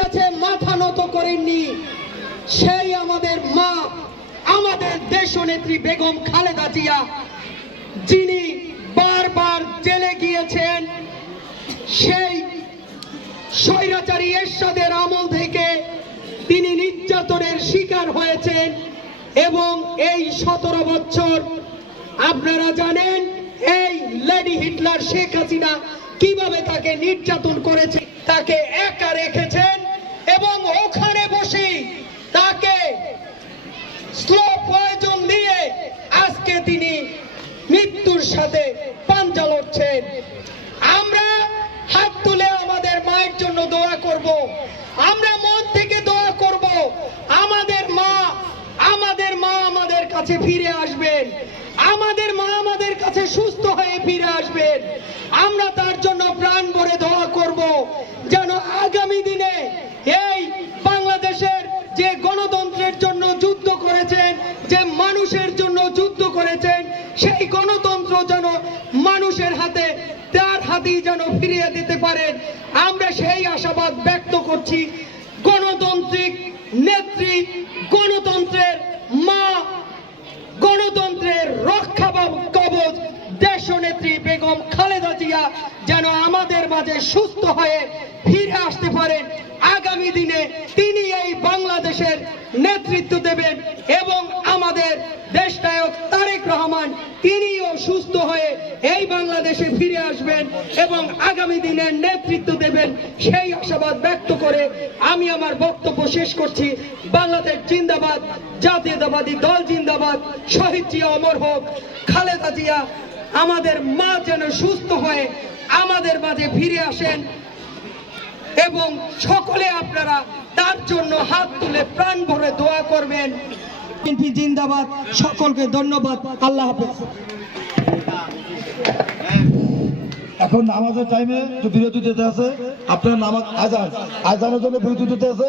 কাছে মাথা নত করেননি। সেই আমাদের মা, আমাদের দেশনেত্রী বেগম খালেদা জিয়া, যিনি বারবার জেলে গিয়েছেন, সেই স্বৈরাচারী এরশাদের আমল থেকে তিনি নির্যাতনের শিকার হয়েছেন এবং এই সতেরো বছর আপনারা জানেন, এই লেডি হিটলার শেখ হাসিনা কীভাবে তাকে নির্যাতন করেছে, তাকে একা রেখেছেন এবং ওখানে বসে তাকে স্লো পয়জন দিয়ে আজকে তিনি মৃত্যুর সাথে পাঞ্জা লড়ছেন। আমরা হাত তুলে আমাদের মায়ের জন্য দোয়া করব। আমরা মন থেকে দোয়া করব। আমাদের মা আমাদের মা আমাদের কাছে ফিরে আসবেন। আমাদের মা আমাদের কাছে সুস্থ হয়ে ফিরে আসবেন। আমরা তার জন্য প্রাণ ভরে দোয়া করব, যেন আগামী দিনে এই বাংলাদেশের যে গণতন্ত্রের জন্য যুদ্ধ করেছেন, যে মানুষের জন্য যুদ্ধ করেছেন, সেই গণতন্ত্র যেন মানুষের হাতে, তার হাতেই যেন ফিরিয়ে দিতে পারেন। আমরা সেই আশাবাদ ব্যক্ত করছি, গণতান্ত্রিক নেত্রী গণতন্ত্রের মা গণতন্ত্রের রক্ষা বা- কবচ দেশনেত্রী বেগম খালেদা যেন আমাদের মাঝে সুস্থ হয়ে ফিরে আসতে পারেন। আগামী দিনে তিনি এই বাংলাদেশের নেতৃত্ব দেবেন এবং আমাদের দেশনায়ক তারেক রহমান তিনিও সুস্থ হয়ে এই বাংলাদেশে ফিরে আসবেন এবং আগামী দিনের নেতৃত্ব দেবেন সেই আশাবাদ ব্যক্ত করে আমি আমার বক্তব্য শেষ করছি। বাংলাদেশ জিন্দাবাদ, জাতীয়তাবাদী দল জিন্দাবাদ, শহীদ জিয়া অমর হোক, খালেদা জিয়া আমাদের মা যেন সুস্থ হয়ে আমাদের মাঝে ফিরে আসেন এবং সকলে আপনারা তার জন্য হাত তুলে প্রাণ ভরে দোয়া করবেন। বিএনপি জিন্দাবাদ, সকলকে ধন্যবাদ। আল্লাহ হাফেজ। এখন নামাজের টাইমে যে বিরতি দিতে আছে আপনার নামাজ আজান আজানের জন্য বিরতি দিতে আছে।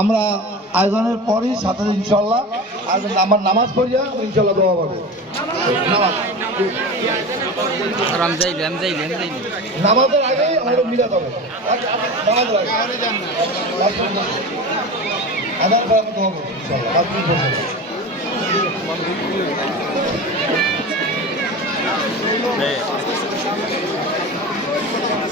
আমরা আজানের পরই সাথে ইনশাল্লাহ আর আমার নামাজ পড়িয়া ইনশাল্লাহ দোয়া যাইবে নামাজের আগে আমাদের মিলাত হবে। পরে আমি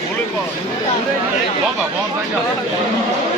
দোয়া করব ইনশাল্লাহ রাত তিন পর্যন্ত। বাবা বন্ধ